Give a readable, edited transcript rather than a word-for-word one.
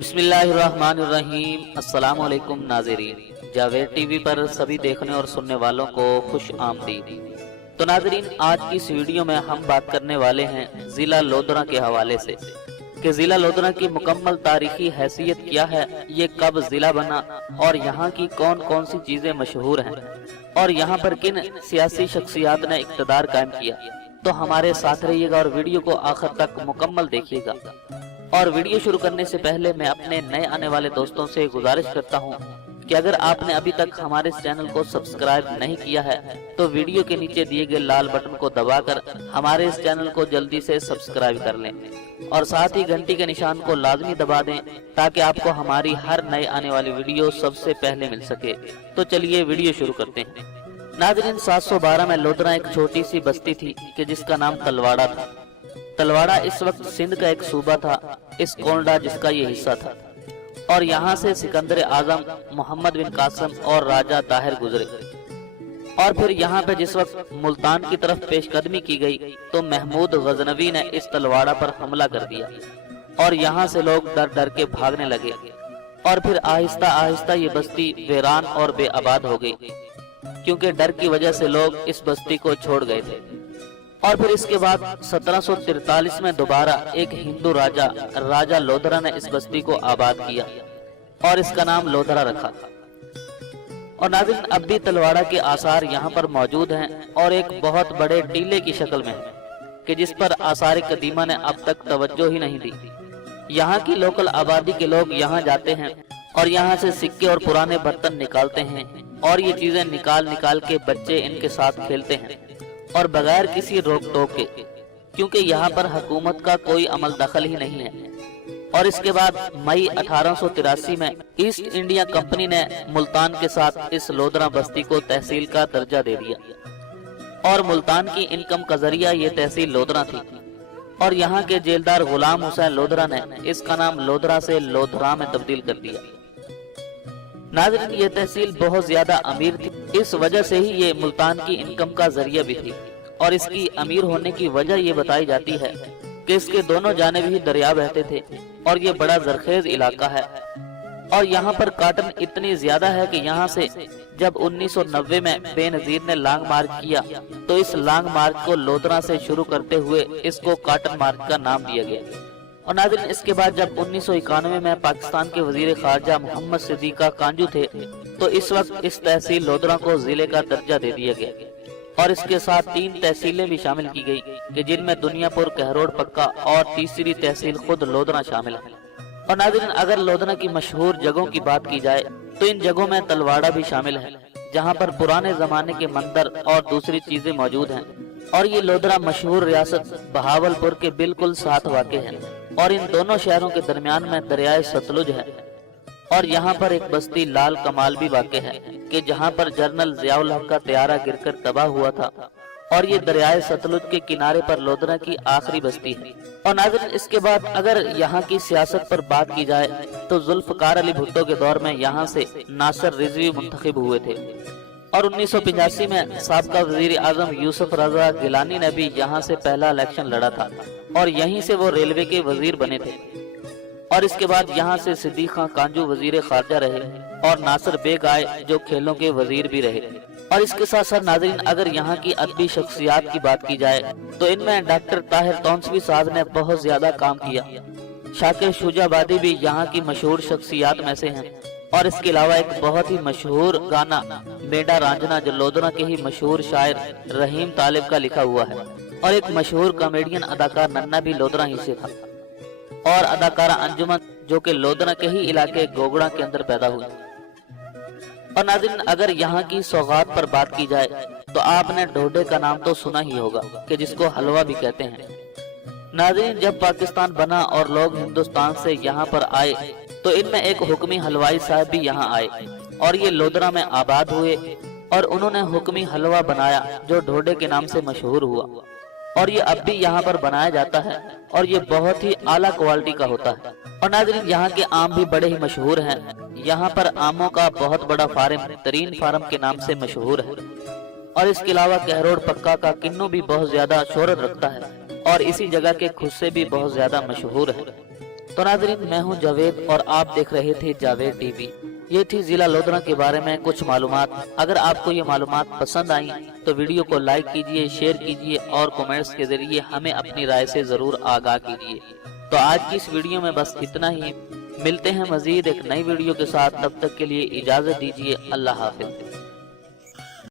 बिस्मिल्लाहिर्रहमानिर्रहीम। अस्सलाम वालेकुम नाज़रीन, जावेद टीवी पर सभी देखने और सुनने वालों को खुश आमदीद। तो नाज़रीन, आज की इस वीडियो में हम बात करने वाले हैं ज़िला लोधरा के हवाले से कि ज़िला लोधरा की मुकम्मल तारीखी हैसियत क्या है, ये कब ज़िला बना और यहाँ की कौन कौन सी चीज़ें मशहूर हैं और यहाँ पर किन सियासी शख्सियात ने इक़्तिदार कायम किया। तो हमारे साथ रहिएगा और वीडियो को आखिर तक मुकम्मल देखिएगा। और वीडियो शुरू करने से पहले मैं अपने नए आने वाले दोस्तों से गुजारिश करता हूं कि अगर आपने अभी तक हमारे इस चैनल को सब्सक्राइब नहीं किया है तो वीडियो के नीचे दिए गए लाल बटन को दबाकर हमारे इस चैनल को जल्दी से सब्सक्राइब कर लें और साथ ही घंटी के निशान को लाजमी दबा दें ताकि आपको हमारी हर नए आने वाली वीडियो सबसे पहले मिल सके। तो चलिए वीडियो शुरू करते हैं। नाज़रीन, 712 में लोधरा एक छोटी सी बस्ती थी कि जिसका नाम तलवाड़ा था। तलवाड़ा इस वक्त सिंध का एक सूबा था, इस कोंडा जिसका ये हिस्सा था। और यहाँ से सिकंदर आजम, मोहम्मद बिन कासिम और राजा ताहिर गुजरे। और फिर यहाँ पे जिस वक्त मुल्तान की तरफ पेशकदमी की गई तो महमूद गजनवी ने इस तलवाड़ा पर हमला कर दिया और यहाँ से लोग डर डर के भागने लगे। और फिर आहिस्ता आहिस्ता ये बस्ती वीरान और बेआबाद हो गई क्योंकि डर की वजह से लोग इस बस्ती को छोड़ गए थे। और फिर इसके बाद 1743 में दोबारा एक हिंदू राजा लोधरा ने इस बस्ती को आबाद किया और इसका नाम लोधरा रखा। और नाज़रीन, अब भी तलवाड़ा के आसार यहाँ पर मौजूद हैं और एक बहुत बड़े टीले की शक्ल में है कि जिस पर आसार कदीमा ने अब तक तवज्जो ही नहीं दी। यहाँ की लोकल आबादी के लोग यहाँ जाते हैं और यहाँ से सिक्के और पुराने बर्तन निकालते हैं और ये चीजें निकाल निकाल के बच्चे इनके साथ खेलते हैं और बगैर किसी रोक टोक के, क्योंकि यहाँ पर हुकूमत का कोई अमल दखल ही नहीं है। और इसके बाद मई 1883 में ईस्ट इंडिया कंपनी ने मुल्तान के साथ इस लोधरा बस्ती को तहसील का दर्जा दे दिया और मुल्तान की इनकम का जरिया ये तहसील लोधरा थी। और यहाँ के जेलदार गुलाम हुसैन लोधरा ने इसका नाम लोधरा से लोधरा में तब्दील कर दिया। नाज़रीन, ये तहसील बहुत ज्यादा अमीर थी, इस वजह से ही ये मुल्तान की इनकम का जरिया भी थी। और इसकी अमीर होने की वजह ये बताई जाती है कि इसके दोनों जानिब ही दरिया बहते थे और ये बड़ा जरखेज इलाका है। और यहाँ पर काटन इतनी ज्यादा है कि यहाँ से जब 1990 में बेनजीर ने लॉन्ग मार्च किया तो इस लॉन्ग मार्च को लोधरा से शुरू करते हुए इसको काटन मार्च का नाम दिया गया। और नाज़रीन, इसके बाद जब 1991 में पाकिस्तान के वजीर खारजा मोहम्मद सिद्दीक़ कांजू थे तो इस वक्त इस तहसील लोधरा को जिले का दर्जा दे दिया गया और इसके साथ 3 तहसीलें भी शामिल की गई कि जिनमें दुनियापुर, कहरोड़ पक्का और तीसरी तहसील खुद लोधरा शामिल है। और नाज़रीन, अगर लोधरा की मशहूर जगहों की बात की जाए तो इन जगहों में तलवाड़ा भी शामिल है जहाँ पर पुराने जमाने के मंदिर और दूसरी चीजें मौजूद हैं। और ये लोधरा मशहूर रियासत बहावलपुर के बिल्कुल साथ वाक़ है और इन दोनों शहरों के दरमियान में दरियाए सतलुज है। और यहाँ पर एक बस्ती लाल कमाल भी वाक़ है कि जहाँ पर जनरल ज़ियाउल हक का तैयारा गिरकर तबाह हुआ था। और ये दरियाए सतलुज के किनारे पर लोधरा की आखिरी बस्ती है। और नाज़रीन, इसके बाद अगर यहाँ की सियासत पर बात की जाए तो जुल्फ़कार अली भुट्टो के दौर में यहाँ से नासिर रिजवी मुंतखब हुए थे और 1985 में साबका वजीर आजम यूसुफ रजा गिलानी ने भी यहाँ से पहला इलेक्शन लड़ा था और यहीं से वो रेलवे के वजीर बने थे। और इसके बाद यहाँ से सिद्दीक़ खां कांजू वजीर खारजा रहे और नासिर बेग आए जो खेलों के वजीर भी रहे। और इसके साथ साथ नाज़रीन, अगर यहाँ की अदबी शख्सियात की बात की जाए तो इनमें डॉक्टर ताहिर तौंसवी साहब ने बहुत ज्यादा काम किया। शाकिर शुजाबादी भी यहाँ की मशहूर शख्सियात में से हैं। और इसके अलावा एक बहुत ही मशहूर गाना मेडा रांझना जो लोधरा के ही मशहूर शायर रहीम तालिब का लिखा हुआ है। और एक मशहूर कॉमेडियन अदाकार नन्ना भी लोधरा ही से था। और अदाकारा अंजुमन जो कि लोधरा के ही इलाके गोगड़ा के अंदर पैदा हुई। और नाज़रीन, अगर यहाँ की सौगात पर बात की जाए तो आपने ढोडे का नाम तो सुना ही होगा कि जिसको हलवा भी कहते हैं। नाज़रीन, जब पाकिस्तान बना और लोग हिंदुस्तान से यहाँ पर आए तो इनमें एक हुक्मी हलवाई साहब भी यहाँ आए और ये लोधरा में आबाद हुए और उन्होंने हुक्मी हलवा बनाया जो ढोडे के नाम से मशहूर हुआ। और ये अब भी यहाँ पर बनाया जाता है और ये बहुत ही आला क्वालिटी का होता है। और नाज़रीन, यहाँ के आम भी बड़े ही मशहूर हैं। यहाँ पर आमों का बहुत बड़ा फार्म तरीन फार्म के नाम से मशहूर है। और इसके अलावा कहरोड़ पक्का का किन्नू भी बहुत ज्यादा शोहरत रखता है और इसी जगह के खुस्से भी बहुत ज्यादा मशहूर है। تو ناظرین میں ہوں جاوید اور آپ دیکھ رہے تھے جاوید ٹی وی۔ یہ تھی ضلع لودھرا کے بارے میں کچھ معلومات۔ اگر آپ کو یہ معلومات پسند آئیں تو ویڈیو کو لائک کیجئے، شیئر کیجئے اور کومنٹس کے ذریعے ہمیں اپنی رائے سے ضرور آگاہ کیجئے۔ تو آج کی اس ویڈیو میں بس اتنا ہی، ملتے ہیں مزید ایک نئی ویڈیو کے ساتھ، تب تک کے لیے اجازت دیجئے، اللہ حافظ۔